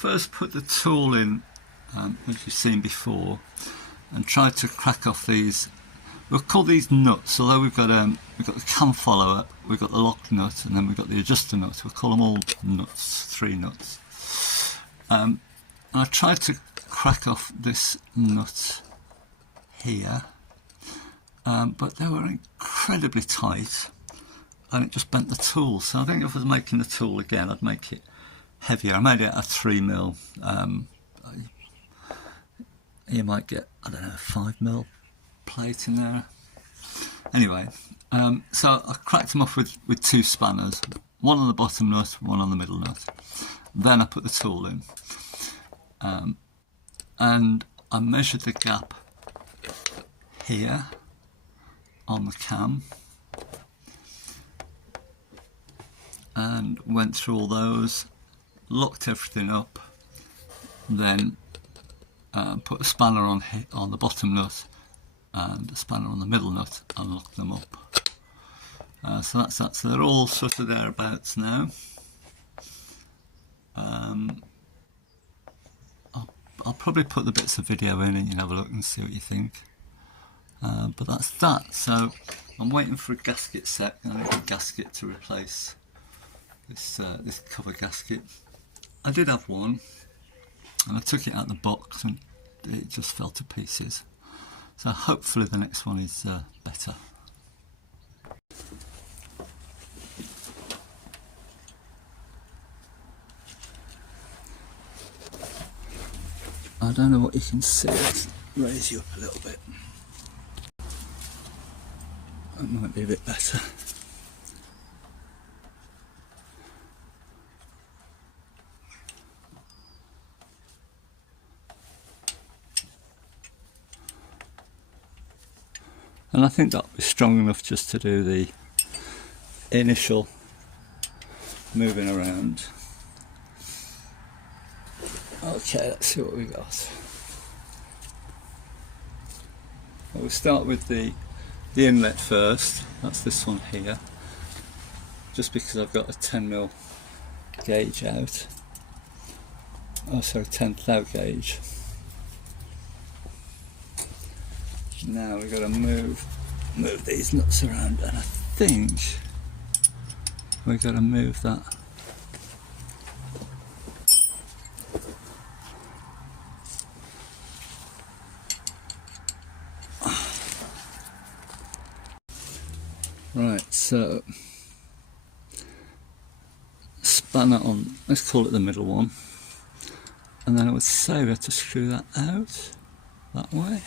first put the tool in, as you've seen before, and tried to crack off these. We'll call these nuts, although we've got the cam follower, we've got the lock nut, and then we've got the adjuster nut. We'll call them all nuts, 3 nuts. And I tried to crack off this nut here, but they were incredibly tight, and it just bent the tool. So I think if I was making the tool again, I'd make it heavier. I made it a 3mm. You might get, I don't know, 5mm plate in there. Anyway, so I cracked them off with 2 spanners, one on the bottom nut, one on the middle nut. Then I put the tool in, and I measured the gap here on the cam and went through all those, locked everything up, then put a spanner on the bottom nut and a spanner on the middle nut and locked them up. So that's that. So they're all sort of thereabouts now. I'll probably put the bits of video in and you can have a look and see what you think. But that's that. So I'm waiting for a gasket set. I need a gasket to replace this cover gasket. I did have one, and I took it out of the box and it just fell to pieces. So hopefully the next one is better. I don't know what you can see. Let's raise you up a little bit. That might be a bit better. And I think that was strong enough just to do the initial moving around. Okay, let's see what we got. Well, we'll start with the inlet first. That's this one here. Just because I've got a 10mm gauge out. Oh, sorry, 10th out gauge. Now we've got to move these nuts around, and I think we've got to move that. Right, so spanner on, let's call it the middle one, and then I would say we have to screw that out that way.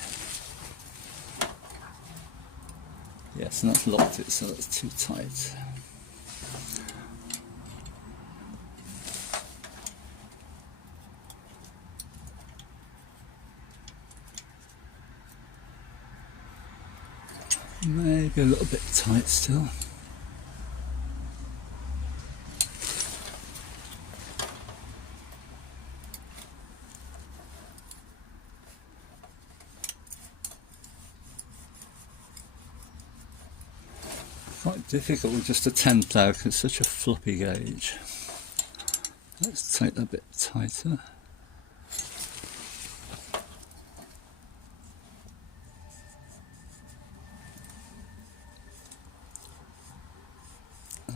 Yes, and that's locked it, so that's too tight. Maybe a little bit tight still. Quite difficult with just a 10th out because it's such a floppy gauge. Let's take that a bit tighter.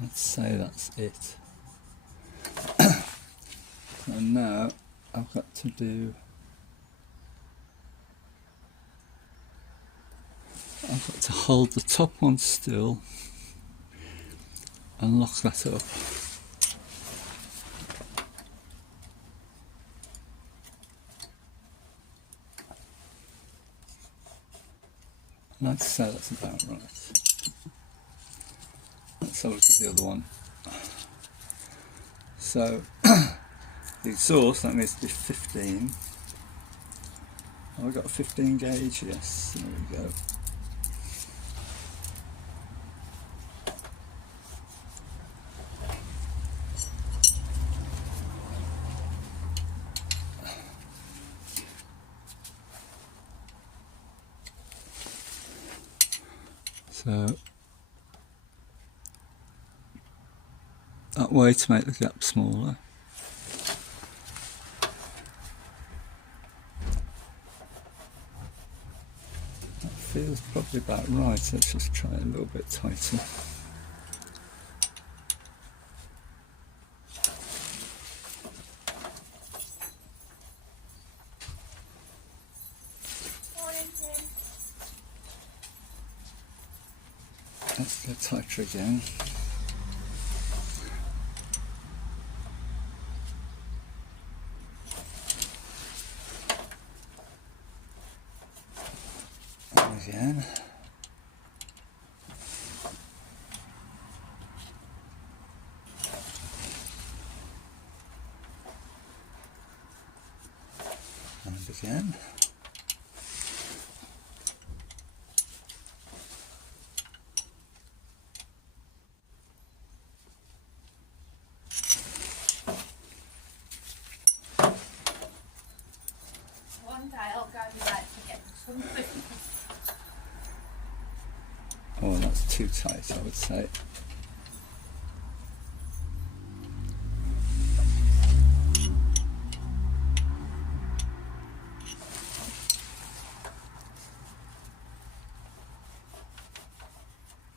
Let's say that's it. And now I've got to do, I've got to hold the top one still and lock that up. And I'd say that's about right. Let's have a look at the other one. So the exhaust, that needs to be 15. Oh, we've got a 15 gauge, yes, there we go. So that way to make the gap smaller. feels probably about right. Let's just try it a little bit tighter. Let's go tighter again. And again. And again. One day I'll go without forgetting something. Oh, that's too tight, I would say.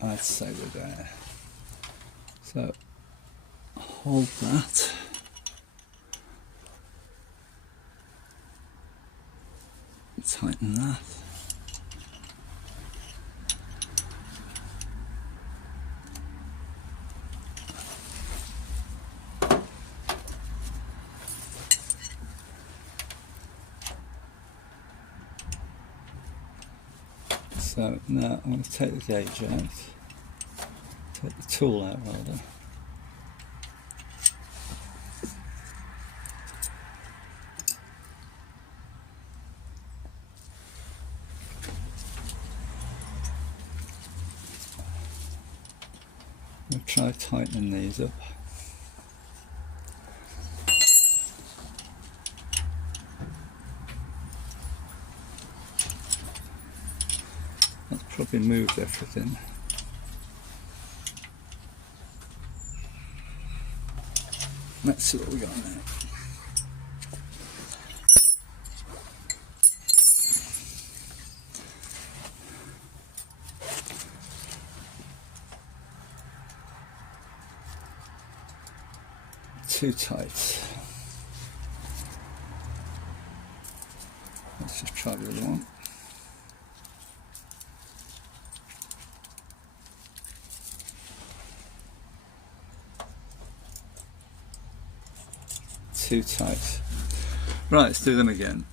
I'd say we're there. So hold that. Tighten that. So now I'm going to take the gauge out, take the tool out rather. We'll try tightening these up. That's probably moved everything. Let's see what we got now. Too tight. Let's just try the other one. Too tight. Right, let's do them again.